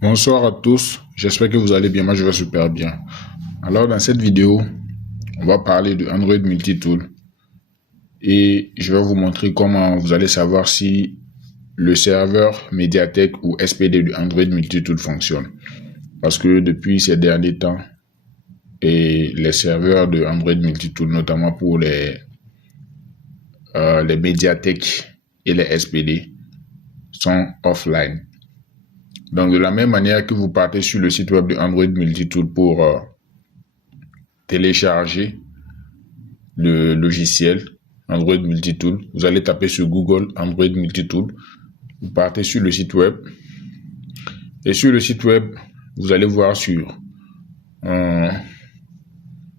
Bonsoir à tous, j'espère que vous allez bien, moi je vais super bien. Alors dans cette vidéo, on va parler de Android Multitool et je vais vous montrer comment vous allez savoir si le serveur Mediatek ou SPD de Android Multitool fonctionne. Parce que depuis ces derniers temps, les serveurs de Android Multitool, notamment pour les Mediatek et les SPD, sont offline. Donc de la même manière que vous partez sur le site web de Android Multitool pour télécharger le logiciel Android Multitool, vous allez taper sur Google Android Multitool, vous partez sur le site web et sur le site web, vous allez voir sur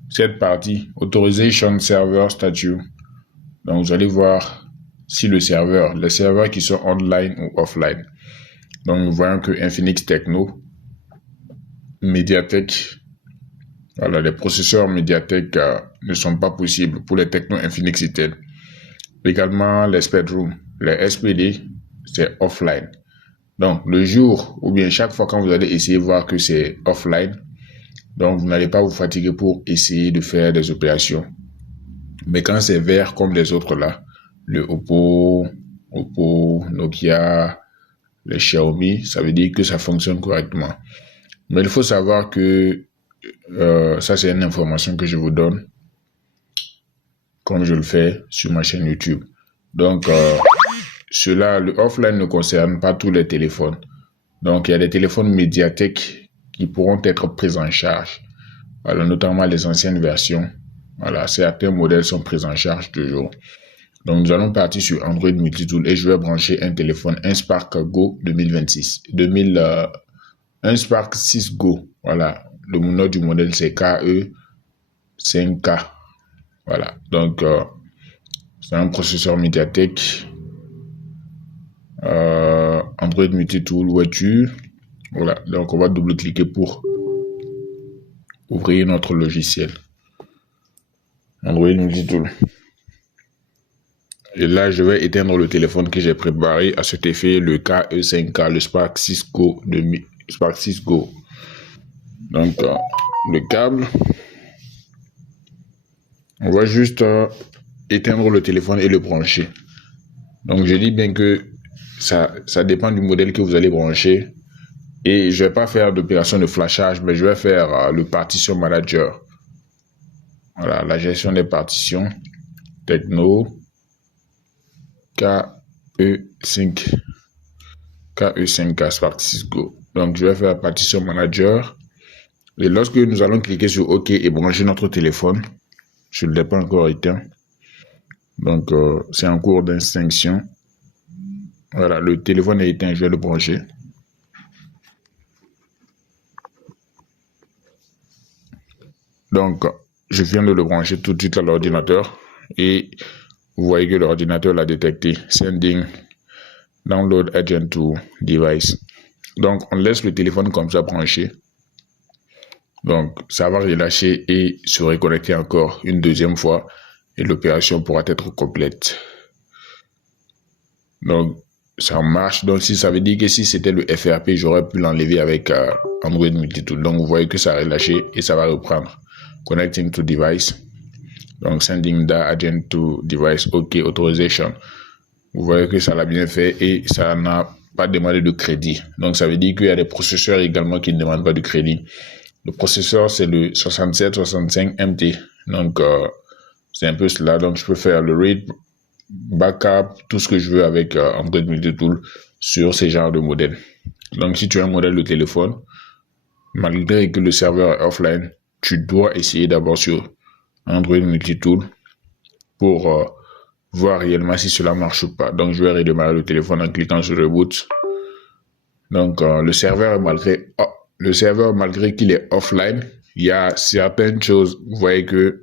cette partie Authorization Server Statue. Donc vous allez voir si les serveurs qui sont online ou offline. Donc nous voyons que Infinix Techno, Mediatek, voilà, les processeurs Mediatek ne sont pas possibles pour les Techno Infinix Intel. Également les Spectrum, les SPD, c'est offline. Donc le jour ou bien chaque fois quand vous allez essayer de voir que c'est offline, donc vous n'allez pas vous fatiguer pour essayer de faire des opérations. Mais quand c'est vert comme les autres là, le Oppo, Nokia, les Xiaomi, ça veut dire que ça fonctionne correctement. Mais il faut savoir que ça c'est une information que je vous donne comme je le fais sur ma chaîne YouTube. Donc le offline ne concerne pas tous les téléphones. Donc il y a des téléphones Mediatek qui pourront être pris en charge. Voilà, notamment les anciennes versions. Voilà, certains modèles sont pris en charge toujours. Donc nous allons partir sur Android Multitool et je vais brancher un téléphone, un Spark Go 2026. Un Spark 6 Go. Voilà, le nom du modèle c'est KE5K. Voilà, donc c'est un processeur Mediatek. Android Multitool voiture. Voilà, donc on va double-cliquer pour ouvrir notre logiciel. Android Multitool. Et là, je vais éteindre le téléphone que j'ai préparé à cet effet, le KE5K, le Spark 6 Go. Spark 6 Go. Donc, le câble. On va juste éteindre le téléphone et le brancher. Donc, je dis bien que ça dépend du modèle que vous allez brancher. Et je ne vais pas faire d'opération de flashage, mais je vais faire le partition manager. Voilà, la gestion des partitions. Techno. KE5K Spark 6 Go. Donc, je vais faire partition manager. Et lorsque nous allons cliquer sur OK et brancher notre téléphone, je ne l'ai pas encore éteint. Donc, c'est en cours d'extinction. Voilà, le téléphone est éteint, je vais le brancher. Donc, je viens de le brancher tout de suite à l'ordinateur et vous voyez que l'ordinateur l'a détecté. Sending download agent to device. Donc, on laisse le téléphone comme ça branché. Donc, ça va relâcher et se reconnecter encore une deuxième fois et l'opération pourra être complète. Donc, ça marche. Donc, ça veut dire que si c'était le FRP, j'aurais pu l'enlever avec Android Multitool. Donc, vous voyez que ça a relâché et ça va reprendre. Connecting to device. Donc, sending the agent to device. OK, authorization. Vous voyez que ça l'a bien fait et ça n'a pas demandé de crédit. Donc, ça veut dire qu'il y a des processeurs également qui ne demandent pas de crédit. Le processeur, c'est le 6765 MT. Donc, c'est un peu cela. Donc, je peux faire le read, backup, tout ce que je veux avec Android Multitool sur ces genres de modèles. Donc, si tu as un modèle de téléphone, malgré que le serveur est offline, tu dois essayer d'abord sur Android Multitool pour voir réellement si cela marche ou pas. Donc, je vais redémarrer le téléphone en cliquant sur Reboot. Donc, le serveur, malgré qu'il est offline, il y a certaines choses, vous voyez que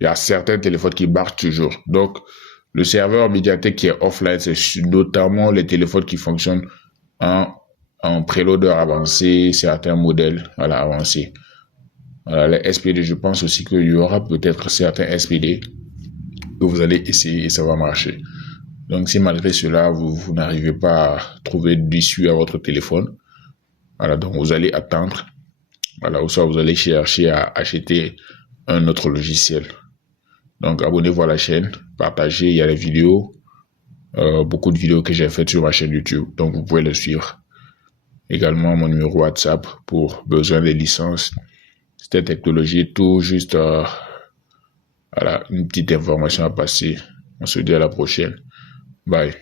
il y a certains téléphones qui marchent toujours. Donc, le serveur Mediatek qui est offline, c'est notamment les téléphones qui fonctionnent en préloader avancé, certains modèles avancés. Les SPD, je pense aussi qu'il y aura peut-être certains SPD que vous allez essayer et ça va marcher. Donc, si malgré cela, vous n'arrivez pas à trouver d'issue à votre téléphone, Voilà, donc vous allez attendre. Voilà, ou soit vous allez chercher à acheter un autre logiciel. Donc abonnez-vous à la chaîne, partagez, il y a les vidéos, beaucoup de vidéos que j'ai faites sur ma chaîne YouTube, donc vous pouvez les suivre. Également mon numéro WhatsApp pour besoin des licences, cette technologie, tout juste voilà, une petite information à passer. On se dit à la prochaine. Bye.